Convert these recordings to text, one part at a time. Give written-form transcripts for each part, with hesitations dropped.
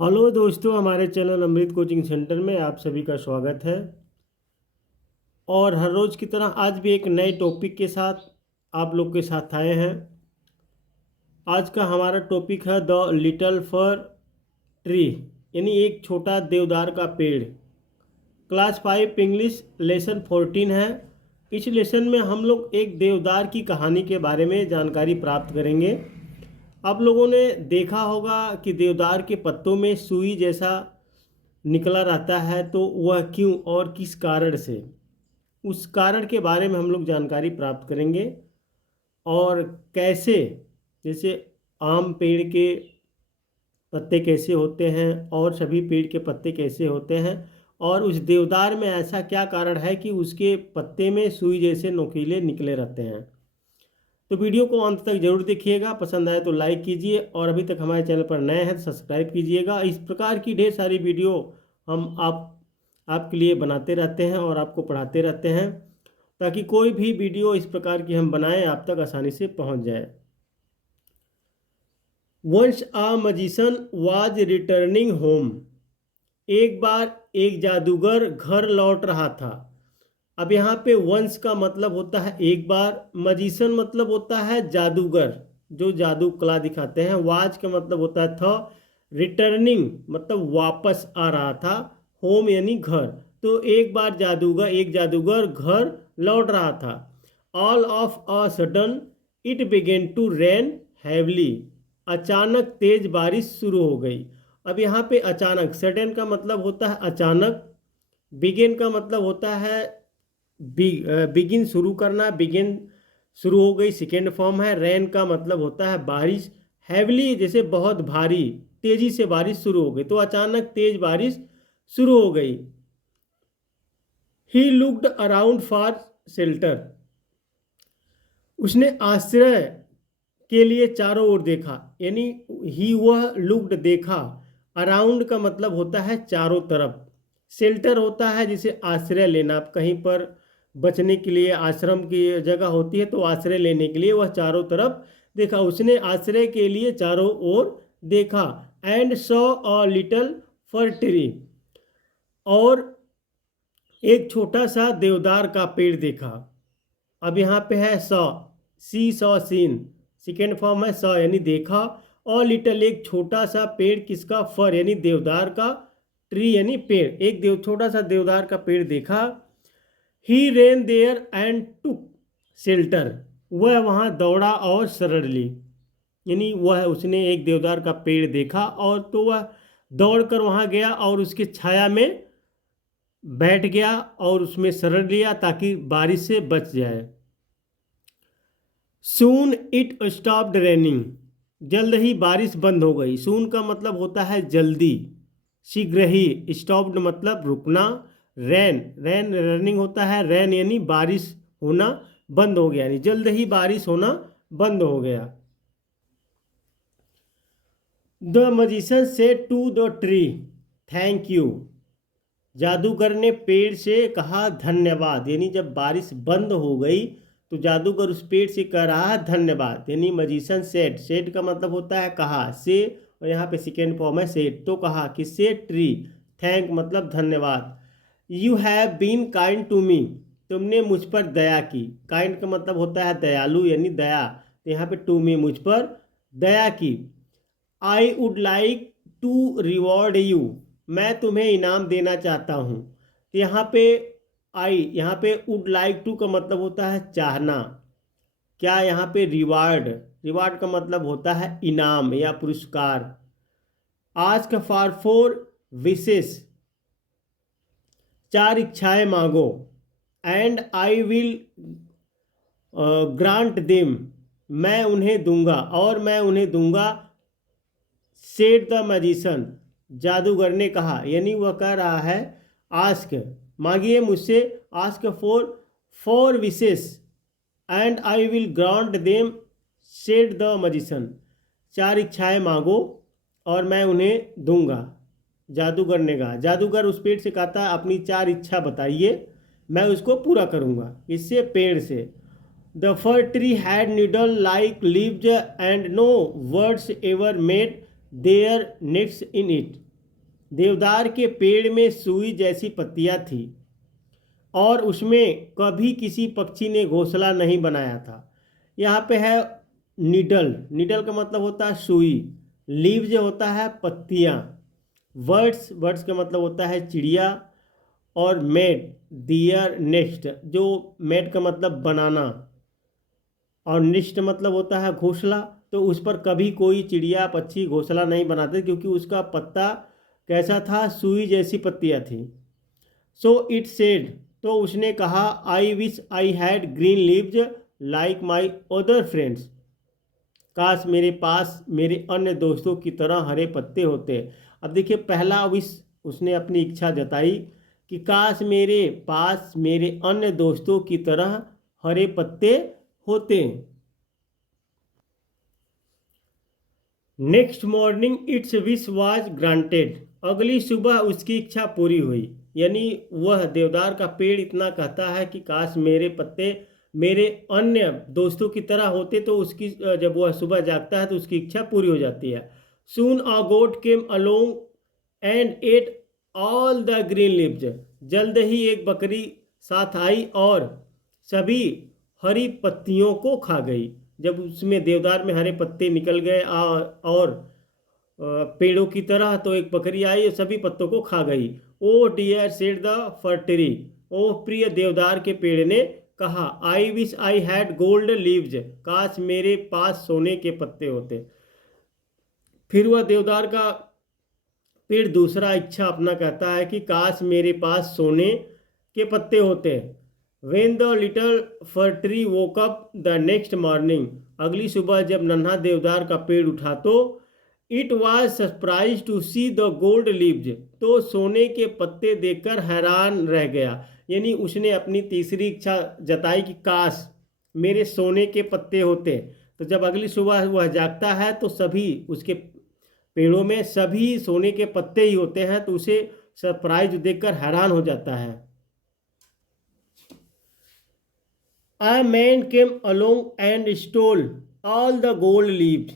Hello दोस्तों, हमारे channel अमृत coaching centre में आप सभी का स्वागत है। और हर रोज़ की तरह आज भी एक नए टॉपिक के साथ आप लोग के साथ आए हैं। आज का हमारा टॉपिक है द लिटिल फर ट्री, यानी एक छोटा देवदार का पेड़। क्लास 5 इंग्लिश लेसन 14 है। इस लेसन में हम लोग एक देवदार की कहानी के बारे में जानकारी प्राप्त करेंगे। आप लोगों ने देखा होगा कि देवदार के पत्तों में सुई जैसा निकला रहता है, तो वह क्यों और किस कारण से, उस कारण के बारे में हम लोग जानकारी प्राप्त करेंगे। और कैसे, जैसे आम पेड़ के पत्ते कैसे होते हैं और सभी पेड़ के पत्ते कैसे होते हैं, और उस देवदार में ऐसा क्या कारण है कि उसके पत्ते में सुई जैसे नोकीले निकले रहते हैं। तो वीडियो को अंत तक जरूर देखिएगा। पसंद आए तो लाइक कीजिए, और अभी तक हमारे चैनल पर नए हैं तो सब्सक्राइब कीजिएगा। इस प्रकार की ढेर सारी वीडियो हम आपके लिए बनाते रहते हैं और आपको पढ़ाते रहते हैं, ताकि कोई भी वीडियो इस प्रकार की हम बनाएं आप तक आसानी से पहुंच जाए। Once a magician was returning home. एक बार एक जादूगर घर लौट रहा था। अब यहाँ पे वंश का मतलब होता है एक बार, मजिशन मतलब होता है जादूगर जो जादू कला दिखाते हैं, वाज का मतलब होता है था, रिटर्निंग मतलब वापस आ रहा था, होम यानी घर। तो एक जादूगर घर लौट रहा था। All of a sudden it began to rain heavily. अचानक तेज बारिश शुरू हो गई। अब यहाँ पे अचानक, सडन का मतलब होता है अचानक, बिगेन का मतलब होता है बिगिन शुरू करना, बिगिन शुरू हो गई सेकेंड फॉर्म है। रेन का मतलब होता है बारिश। हैवली जैसे बहुत भारी, तेजी से बारिश शुरू हो गई, तो अचानक तेज बारिश शुरू हो गई। He looked around for shelter. उसने आश्रय के लिए चारों ओर देखा, यानी ही वह लुक्ड देखा। अराउंड का मतलब होता है चारों तरफ। शेल्टर होता है जिसे आश्रय लेना, आप कहीं पर बचने के लिए आश्रम की जगह होती है तो आश्रय लेने के लिए वह चारों तरफ देखा। उसने आश्रय के लिए चारों ओर देखा। And saw a little for tree, और एक छोटा सा देवदार का पेड़ देखा। अब यहाँ पे है सॉ, सी सॉ सीन, सेकेंड फॉर्म है सॉ यानी देखा। और लिटिल एक छोटा सा पेड़, किसका, फर यानी देवदार का, ट्री यानी पेड़, छोटा सा देवदार का पेड़ देखा। He ran there and took shelter, वह वहाँ दौड़ा और शरण ली, यानी वह उसने एक देवदार का पेड़ देखा और तो वह दौड़कर वहाँ गया और उसके छाया में बैठ गया और उसमें शरण लिया ताकि बारिश से बच जाए। सून इट स्टॉप्ड रेनिंग, जल्द ही बारिश बंद हो गई। सून का मतलब होता है जल्दी, शीघ्र ही। स्टॉप्ड मतलब रुकना। रेन, रनिंग होता है, रेन यानी बारिश होना बंद हो गया, यानी जल्द ही बारिश होना बंद हो गया। The magician said to the tree thank you. जादूगर ने पेड़ से कहा धन्यवाद, यानी जब बारिश बंद हो गई तो जादूगर उस पेड़ से कह रहा है धन्यवाद, यानी मजिशियन सेड, सेड का मतलब होता है कहा, से, और यहाँ पे सेकेंड फॉर्म है सेड, तो कहा किससे, ट्री। थैंक मतलब धन्यवाद। You have been kind to me, तुमने मुझ पर दया की। काइंड का मतलब होता है दयालु यानी दया, तो यहाँ पे टू मी मुझ पर दया की। I would like to reward you, मैं तुम्हें इनाम देना चाहता हूँ। तो यहाँ पे वुड लाइक टू का मतलब होता है चाहना। क्या यहाँ पे रिवार्ड, रिवार्ड का मतलब होता है इनाम या पुरस्कार। आस्क फॉर 4 विशेस, 4 इच्छाएं मांगो। And I will grant them, मैं उन्हें दूंगा और मैं उन्हें दूंगा। सेड द मैजिशियन, जादूगर ने कहा, यानी वह कह रहा है आस्क मांगिए मुझसे, ask for 4 wishes and I will grant them, said the magician, 4 इच्छाएं मांगो और मैं उन्हें दूंगा। जादूगर ने कहा, जादूगर उस पेड़ से कहता है अपनी 4 इच्छा बताइए, मैं उसको पूरा करूंगा। इससे, पेड़ से। The fir tree had needle like leaves and no birds ever made their nests in it. देवदार के पेड़ में सुई जैसी पत्तियां थी और उसमें कभी किसी पक्षी ने घोंसला नहीं बनाया था। यहाँ पे है निडल। निडल का मतलब होता है सुई। लीव जो होता है पत्तियाँ। वर्ड्स, वर्ड्स का मतलब होता है चिड़िया। और मेड, दियर नेस्ट, जो मेड का मतलब बनाना और निस्ट मतलब होता है घोंसला। तो उस पर कभी कोई चिड़िया पक्षी घोंसला नहीं बनाते क्योंकि उसका पत्ता कैसा था, सुई जैसी पत्तियाँ थी। सो इट सेड, तो उसने कहा, I wish I had green leaves like my other friends, काश मेरे पास मेरे अन्य दोस्तों की तरह हरे पत्ते होते। अब देखिए, पहला विश उसने अपनी इच्छा जताई कि काश मेरे पास मेरे अन्य दोस्तों की तरह हरे पत्ते होते। Next morning it's wish was granted, अगली सुबह उसकी इच्छा पूरी हुई। यानी वह देवदार का पेड़ इतना कहता है कि काश मेरे पत्ते मेरे अन्य दोस्तों की तरह होते, तो उसकी जब वह सुबह जागता है तो उसकी इच्छा पूरी हो जाती है। Soon a goat came along and ate all the green leaves, जल्द ही एक बकरी साथ आई और सभी हरी पत्तियों को खा गई। जब उसमें देवदार में हरे पत्ते निकल गए और पेड़ों की तरह, तो एक बकरी आई और सभी पत्तों को खा गई। Oh dear said the fir tree, ओ प्रिय देवदार के पेड़ ने कहा, I wish I had gold leaves, काश मेरे पास सोने के पत्ते होते। फिर वह देवदार का पेड़ दूसरा इच्छा अपना कहता है कि काश मेरे पास सोने के पत्ते होते। When the little fir tree woke up the next morning, अगली सुबह जब नन्हा देवदार का पेड़ उठा तो it was surprise to see the gold leaves, तो सोने के पत्ते देखकर हैरान रह गया। यानी उसने अपनी तीसरी इच्छा जताई कि काश मेरे सोने के पत्ते होते। तो जब अगली सुबह वह जागता है तो सभी उसके पेड़ों में सभी सोने के पत्ते ही होते हैं, तो उसे सरप्राइज देखकर हैरान हो जाता है। A man came along and stole all the gold leaves,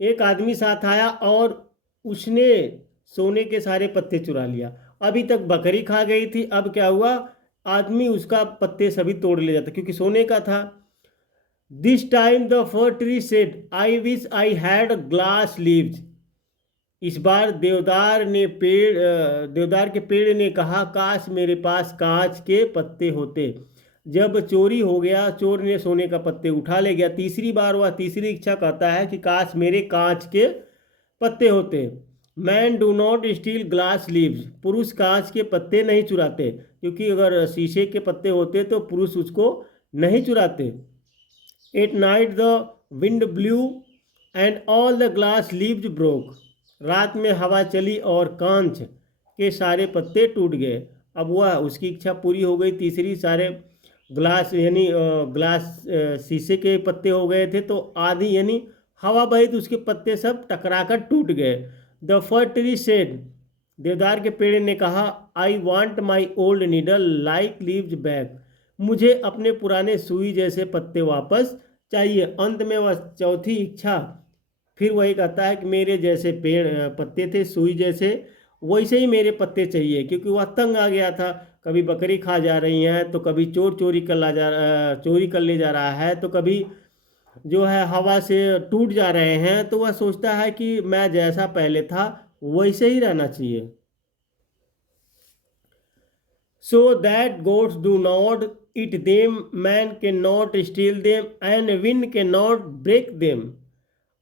एक आदमी साथ आया और उसने सोने के सारे पत्ते चुरा लिया। अभी तक बकरी खा गई थी, अब क्या हुआ, आदमी उसका पत्ते सभी तोड़ ले जाता क्योंकि सोने का था। This time the fir tree said, I wish I had glass leaves, इस बार देवदार के पेड़ ने कहा, काश मेरे पास कांच के पत्ते होते। जब चोरी हो गया, चोर ने सोने का पत्ते उठा ले गया। तीसरी बार वह तीसरी इच्छा कहता है कि काश मेरे कांच के पत्ते होते। Man do not steel glass leaves, पुरुष कांच के पत्ते नहीं चुराते, क्योंकि अगर शीशे के पत्ते होते तो पुरुष उसको नहीं चुराते। At night the wind blew and all the glass leaves broke, रात में हवा चली और कांच के सारे पत्ते टूट गए। अब वह उसकी इच्छा पूरी हो गई। तीसरी सारे ग्लास यानी शीशे के पत्ते हो गए थे, तो आधी यानी हवा बही तो उसके पत्ते सब टकराकर टूट गए। द फर ट्री सेड, देवदार के पेड़ ने कहा, I want my old needle like leaves back, मुझे अपने पुराने सुई जैसे पत्ते वापस चाहिए। अंत में वह चौथी इच्छा फिर वही कहता है कि मेरे जैसे पेड़ पत्ते थे सुई जैसे, वैसे ही मेरे पत्ते चाहिए, क्योंकि वह तंग आ गया था। कभी बकरी खा जा रही हैं, तो कभी चोर चोरी कर ले जा रहा है, तो कभी जो है हवा से टूट जा रहे हैं। तो वह सोचता है कि मैं जैसा पहले था वैसे ही रहना चाहिए। So that goats do not eat them, man can not steal them and wind can not break them,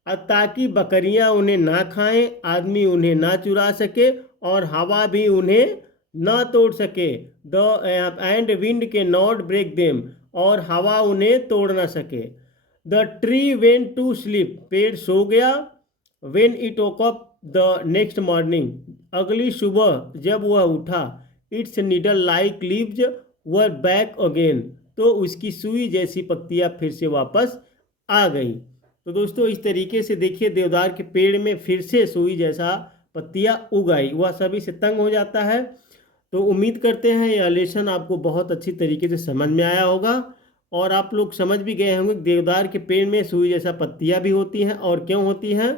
ताकि बकरियां उन्हें ना खाएं, आदमी उन्हें ना चुरा सके और हवा भी उन्हें ना तोड़ सके। द एंड विंड के नॉट ब्रेक देम, और हवा उन्हें तोड़ ना सके। The tree went to sleep, पेड़ सो गया। When it woke up the next morning, अगली सुबह जब वह उठा, its needle like leaves were back again, तो उसकी सुई जैसी पत्तियां फिर से वापस आ गई। तो दोस्तों, इस तरीके से देखिए, देवदार के पेड़ में फिर से सुई जैसा पत्तियां उग आई। वह सभी से तंग हो जाता है। तो उम्मीद करते हैं यह लेसन आपको बहुत अच्छी तरीके से समझ में आया होगा और आप लोग समझ भी गए होंगे कि देवदार के पेड़ में सुई जैसा पत्तियां भी होती हैं और क्यों होती हैं।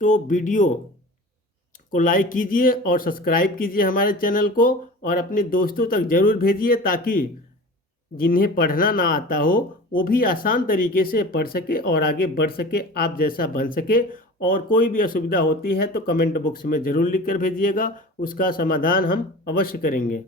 तो वीडियो को लाइक कीजिए और सब्सक्राइब कीजिए हमारे चैनल को, और अपने दोस्तों तक ज़रूर भेजिए ताकि जिन्हें पढ़ना ना आता हो वो भी आसान तरीके से पढ़ सके और आगे बढ़ सके, आप जैसा बन सके। और कोई भी असुविधा होती है तो कमेंट बॉक्स में ज़रूर लिख कर भेजिएगा, उसका समाधान हम अवश्य करेंगे।